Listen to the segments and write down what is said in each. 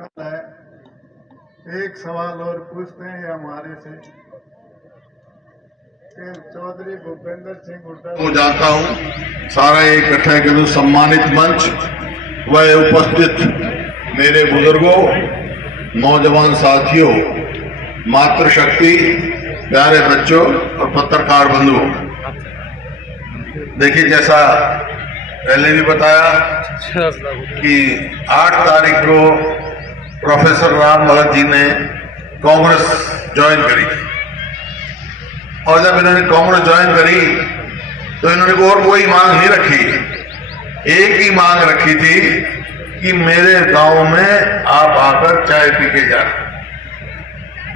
कल है। एक सवाल और पूछते हैं हमारे से कि चौधरी भूपेंद्र सिंह हुड्डा को जानता हूं, सारा इकट्ठा के सम्मानित मंच व उपस्थित मेरे बुजुर्गों, नौजवान साथियों, मातृशक्ति, प्यारे बच्चों और पत्रकार बंधुओं। देखिए, जैसा पहले भी बताया कि 8 तारीख को प्रोफेसर राम भगत जी ने कांग्रेस ज्वाइन करी और जब इन्होंने कांग्रेस ज्वाइन करी तो इन्होंने और कोई मांग नहीं रखी। एक ही मांग रखी थी कि मेरे गांव में आप आकर चाय पी के जाए।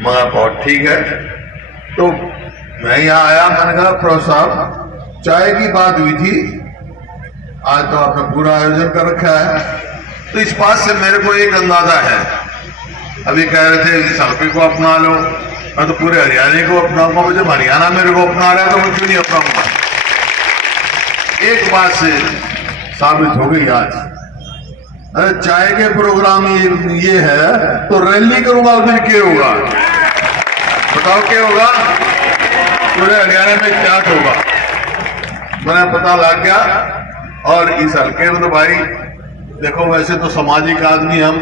मगर बहुत ठीक है, तो मैं यहां आया। मैंने कहा प्रोफेसर साहब, चाय की बात हुई थी, आज तो आपने पूरा आयोजन कर रखा है। तो इस बात से मेरे को एक अंदाजा है। अभी कह रहे थे इस हल्के को अपना लो, मैं तो पूरे हरियाणा को अपनाऊंगा। मुझे हरियाणा मेरे को अपना रहा है तो मैं क्यों नहीं अपनाऊंगा। एक बात से साबित हो गई आज। अरे चाय के प्रोग्राम ये है तो रैली करूंगा, फिर क्या होगा बताओ, क्या होगा? पूरे हरियाणा में क्या होगा, मैंने पता लग गया। और इस हल्के में तो भाई देखो, वैसे तो सामाजिक आदमी हम,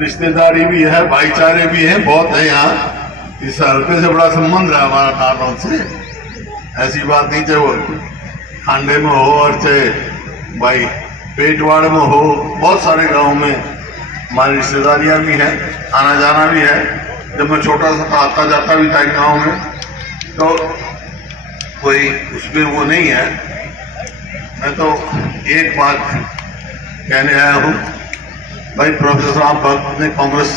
रिश्तेदारी भी है, भाईचारे भी है, बहुत है यहाँ। इस हल्के से बड़ा संबंध है हमारा नारनौल से। ऐसी बात नहीं, चाहे वो खांडे में हो और चाहे भाई पेटवाड़ में हो, बहुत सारे गांव में हमारी रिश्तेदारियां भी हैं, आना जाना भी है। जब मैं छोटा सा था, आता जाता भी था गाँव में, तो कोई उसमें वो नहीं है। मैं तो एक बात कहने आया हूं, भाई प्रोफेसर राम भगत ने कांग्रेस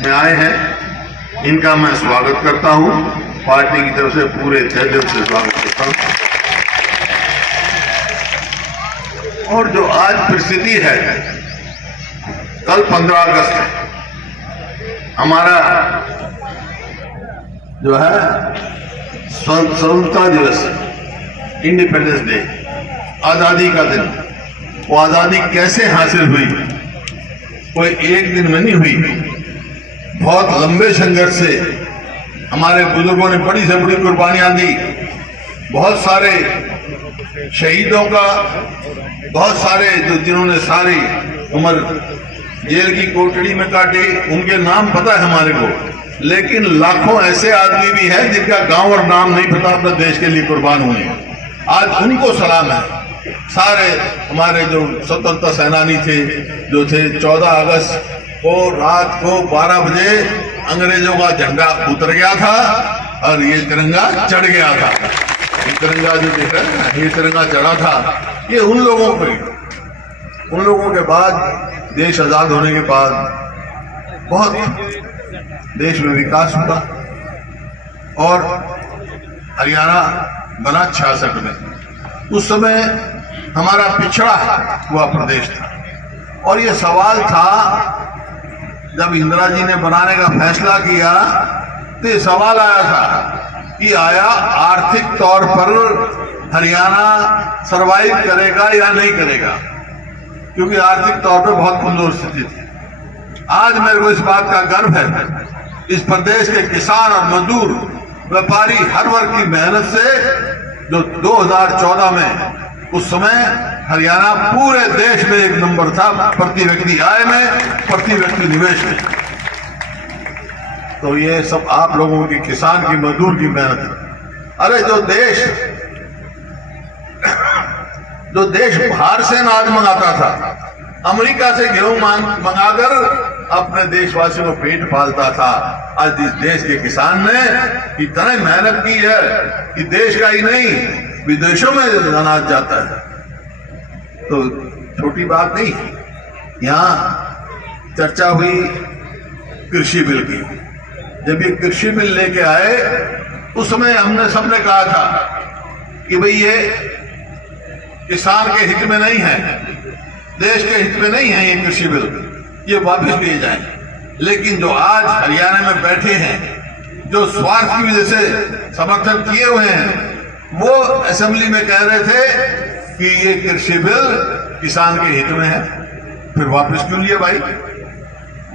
में आए हैं, इनका मैं स्वागत करता हूं। पार्टी की तरफ से पूरे दिल से स्वागत करता हूं। और जो आज परिस्थिति है, कल 15 अगस्त है, हमारा जो है स्वतंत्रता दिवस, इंडिपेंडेंस डे, आजादी का दिन। वो आजादी कैसे हासिल हुई? कोई एक दिन में नहीं हुई, बहुत लंबे संघर्ष से हमारे बुजुर्गों ने बड़ी से बड़ी कुर्बानियां दी। बहुत सारे शहीदों का, बहुत सारे जिन्होंने सारी उम्र जेल की कोठड़ी में काटी, उनके नाम पता है हमारे को। लेकिन लाखों ऐसे आदमी भी हैं जिनका गांव और नाम नहीं पता, अपने देश के लिए कुर्बान हुए। आज उनको सलाम है। सारे हमारे जो स्वतंत्रता सेनानी थे, जो थे, 14 अगस्त को रात को 12 बजे अंग्रेजों का झंडा उतर गया था और ये तिरंगा चढ़ गया था। ये तिरंगा जो देख रहे हैं, ये तिरंगा चढ़ा था, ये उन लोगों के बाद, देश आजाद होने के बाद बहुत देश में विकास हुआ और हरियाणा बना 66 में। उस समय हमारा पिछड़ा हुआ प्रदेश था और ये सवाल था, जब इंदिरा जी ने बनाने का फैसला किया तो ये सवाल आया था कि आया आर्थिक तौर पर हरियाणा सरवाइव करेगा या नहीं करेगा, क्योंकि आर्थिक तौर पर बहुत कमजोर स्थिति थी। आज मेरे को इस बात का गर्व है, इस प्रदेश के किसान और मजदूर, व्यापारी, हर वर्ग की मेहनत से जो 2014 में, उस समय हरियाणा पूरे देश में 1 नंबर था, प्रति व्यक्ति आय में, प्रति व्यक्ति निवेश में। तो ये सब आप लोगों की, किसान की, मजदूर की मेहनत है। अरे जो देश बाहर से अनाज मंगाता था, अमेरिका से गेहूं मंगाकर अपने देशवासियों को पेट पालता था, आज इस देश के किसान ने इतना मेहनत की है कि देश का ही नहीं, विदेशों में अनाज जाता है। तो छोटी बात नहीं। यहां चर्चा हुई कृषि बिल की। जब ये कृषि बिल लेके आए, उस समय हमने सबने कहा था कि भाई ये किसान के हित में नहीं है, देश के हित में नहीं है ये कृषि बिल, ये वापस लिए जाए। लेकिन जो आज हरियाणा में बैठे हैं, जो स्वार्थ की वजह से समर्थन किए हुए हैं, वो असेंबली में कह रहे थे कि ये कृषि बिल किसान के हित में है। फिर वापस क्यों लिए भाई?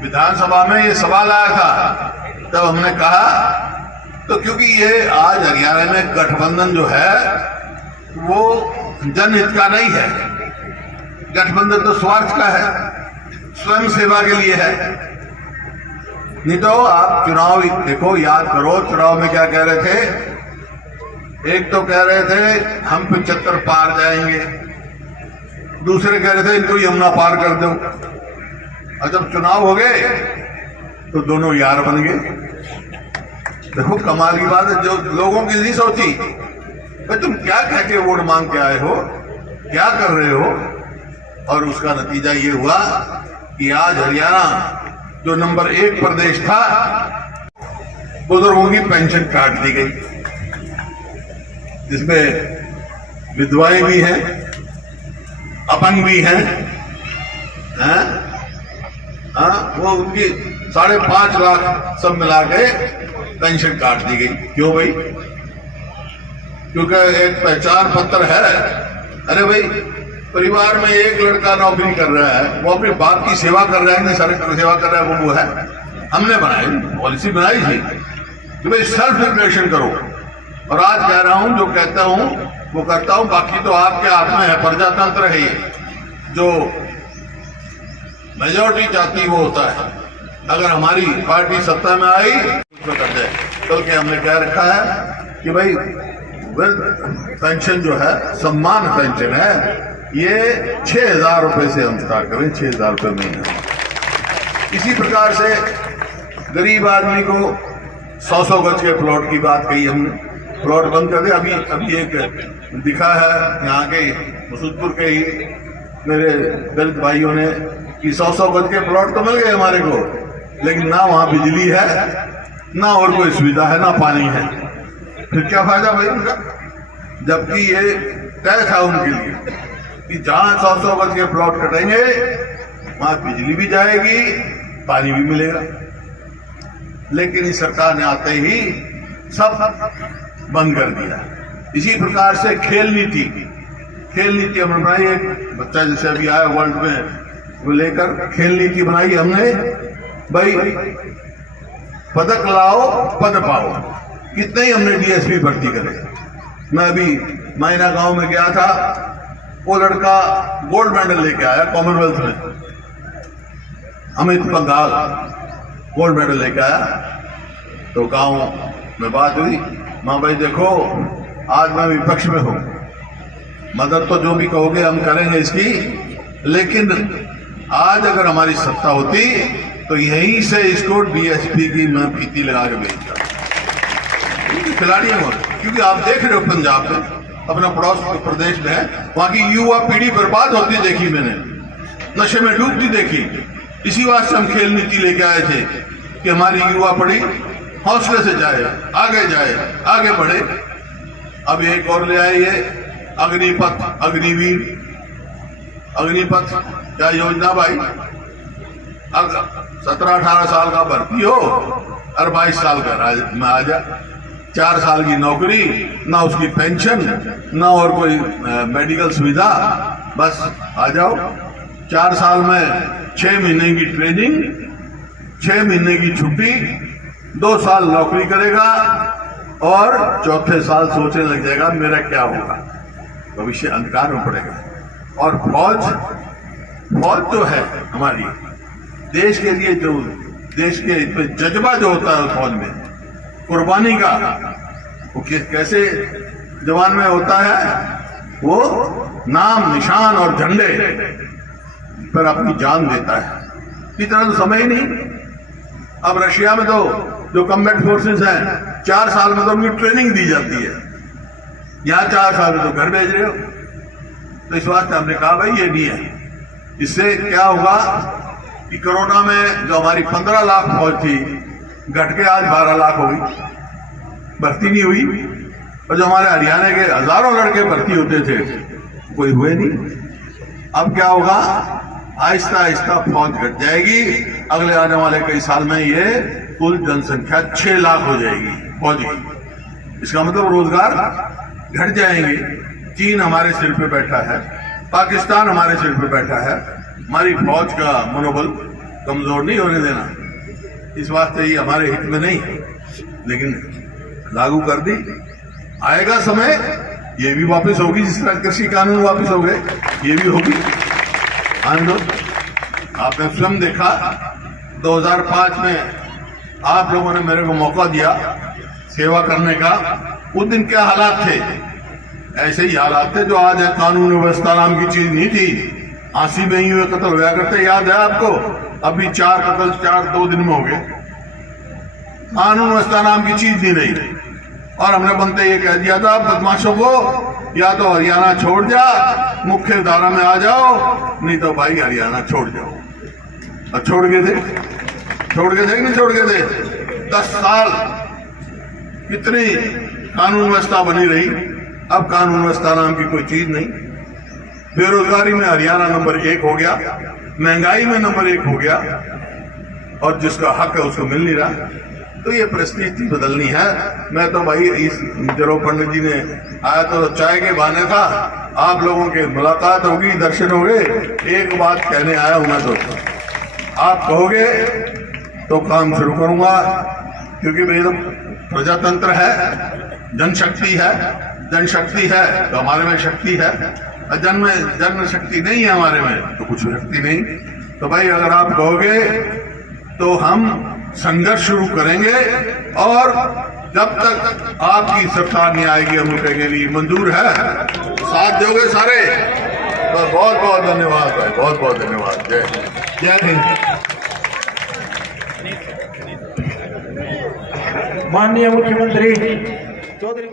विधानसभा में ये सवाल आया था, तब हमने कहा तो क्योंकि ये आज हरियाणा में गठबंधन जो है वो जनहित का नहीं है, गठबंधन तो स्वार्थ का है, स्वयं सेवा के लिए है। नहीं तो आप चुनाव देखो, याद करो चुनाव में क्या कह रहे थे। एक तो कह रहे थे हम 75 पार जाएंगे, दूसरे कह रहे थे इनको यमुना पार कर दो। और जब चुनाव हो गए तो दोनों यार बन गए। देखो कमाल की बात है, जो लोगों की नहीं सोची भाई तुम क्या कह के वोट मांग के आए हो, क्या कर रहे हो। और उसका नतीजा ये हुआ कि आज हरियाणा जो नंबर 1 प्रदेश था, बुजुर्गों की पेंशन काट दी गई, जिसमें विधवाएं भी हैं, अपंग भी हैं, वो उनकी 5.5 लाख सब मिला के पेंशन काट दी गई। क्यों भाई? क्योंकि एक पहचान पत्र है। अरे भाई परिवार में एक लड़का नौकरी कर रहा है, वो अपने बाप की सेवा कर रहा है, नहीं सारे सेवा कर रहा है, वो है। हमने बनाई पॉलिसी बनाई थी कि भाई सेल्फ डिक्लेरेशन करो। और आज कह रहा हूं, जो कहता हूं वो करता हूं, बाकी तो आपके हाथ में है। प्रजातंत्र है ये, जो मेजोरिटी चाहती वो होता है। अगर हमारी पार्टी सत्ता में आई तो कर दे। कल के हमने कह रखा है कि भाई पेंशन जो है सम्मान पेंशन है, ये 6,000 रुपए से हम स्टार्ट करें, 6,000 रुपए महीना। इसी प्रकार से गरीब आदमी को 100 गज के प्लॉट की बात कही हमने, प्लॉट बंद कर दे। अभी एक दिखा है यहाँ के मसूदपुर के ही मेरे दलित भाइयों ने कि 100 गज के प्लॉट तो मिल गए हमारे को, लेकिन ना वहां बिजली है, ना और कोई सुविधा है, ना पानी है। फिर क्या फायदा भाई उनका? जबकि ये तय था उनके लिए कि जहां 100 गज के प्लॉट कटेंगे वहां बिजली भी जाएगी, पानी भी मिलेगा। लेकिन इस सरकार ने आते ही सब बंद कर दिया। इसी प्रकार से खेल नीति हमने बनाई। एक बच्चा जैसे अभी आया वर्ल्ड में, वो लेकर खेल नीति बनाई हमने। भाई पदक लाओ पद पाओ, कितने ही हमने डीएसपी भर्ती करे। मैं अभी मायना गांव में गया था, वो लड़का गोल्ड मेडल लेके आया कॉमनवेल्थ में, अमित पंघाल गोल्ड मेडल लेके आया। तो गांव में बात हुई, माँ भाई देखो आज मैं विपक्ष में हूं, मदद तो जो भी कहोगे हम करेंगे इसकी, लेकिन आज अगर हमारी सत्ता होती तो यहीं से इसको डीएसपी की मैं फीती लगा के भेजता। खिलाड़ियों को, क्योंकि आप देख रहे हो पंजाब में, अपना पड़ोस प्रदेश में है, वहां की युवा पीढ़ी बर्बाद होती देखी मैंने, नशे में डूबती देखी। इसी वास्ते हम खेल नीति लेके आए थे कि हमारी युवा पीढ़ी हौसले से जाए, आगे बढ़े। अब एक और ले आए ये अग्निपथ, अग्निवीर, अग्निपथ क्या योजना भाई? अगर 17-18 साल का भर्ती हो और 22 साल का में आ जा, 4 साल की नौकरी, ना उसकी पेंशन, ना और कोई मेडिकल सुविधा, बस आ जाओ। 4 साल में 6 महीने की ट्रेनिंग, 6 महीने की छुट्टी, 2 साल नौकरी करेगा और चौथे साल सोचने लग जाएगा मेरा क्या होगा, भविष्य अंधकार में पड़ेगा। और फौज जो है हमारी देश के लिए, जो देश के जज्बा जो होता है फौज में कुर्बानी का, वो कैसे जवान में होता है, वो नाम निशान और झंडे पर अपनी जान देता है। इतना तो समय ही नहीं। अब रशिया में तो जो कम्बैट फोर्सेस हैं 4 साल में तो उनकी ट्रेनिंग दी जाती है, यहां 4 साल में तो घर भेज रहे हो। तो इस वास्ते हमने कहा भाई ये नहीं है। इससे क्या होगा कि कोरोना में जो हमारी 15 लाख फौज थी घट के आज 12 लाख हो गई, भर्ती नहीं हुई। और जो हमारे हरियाणा के हजारों लड़के भर्ती होते थे कोई हुए नहीं। अब क्या होगा, आहिस्ता आहिस्ता फौज घट जाएगी। अगले आने वाले कई साल में ये कुल जनसंख्या 6 लाख हो जाएगी फौज की। इसका मतलब रोजगार घट जाएंगे। चीन हमारे सिर पे बैठा है, पाकिस्तान हमारे सिर पे बैठा है, हमारी फौज का मनोबल कमजोर नहीं होने देना। इस वास्ते ये हमारे हित में नहीं, लेकिन लागू कर दी। आएगा समय ये भी वापस होगी, जिस तरह कृषि कानून वापस हो गए ये भी होगी। आंदोलन आपने स्वयं देखा, 2005 में आप लोगों ने मेरे को मौका दिया सेवा करने का। उस दिन क्या हालात थे? ऐसे ही हालात थे जो आज है। कानून व्यवस्था नाम की चीज नहीं थी। 80 में ही हुए कत्ल हुआ करते, याद है आपको? अभी 4 कत्ल 2 दिन में हो गए। कानून व्यवस्था नाम की चीज नहीं रही। और हमने बनते ये कह दिया था बदमाशों को, या तो हरियाणा छोड़ जा, मुख्य धारा में आ जाओ, नहीं तो भाई हरियाणा छोड़ जाओ। और छोड़ गए थे कि नहीं छोड़ गए थे? 10 साल कितनी कानून व्यवस्था बनी रही। अब कानून व्यवस्था नाम की कोई चीज नहीं। बेरोजगारी में हरियाणा नंबर 1 हो गया, महंगाई में नंबर 1 हो गया, और जिसका हक है उसको मिल नहीं रहा। तो ये परिस्थिति बदलनी है। मैं तो भाई इस जरो पंडित जी ने आया तो चाय के बहाने था, आप लोगों के मुलाकात होगी, दर्शन होंगे। एक बात कहने आया हूं मैं, तो आप कहोगे तो काम शुरू करूंगा, क्योंकि भाई तो प्रजातंत्र है, जनशक्ति है तो हमारे में शक्ति है। जन शक्ति नहीं है हमारे में तो कुछ शक्ति नहीं। तो भाई अगर आप कहोगे तो हम संघर्ष शुरू करेंगे, और जब तक आपकी सरकार नहीं आएगी हम रुकेंगे नहीं। मंजूर है? साथ दोगे सारे? तो बहुत बहुत धन्यवाद भाई, बहुत बहुत धन्यवाद। जय हिंद। माननीय मुख्यमंत्री चौधरी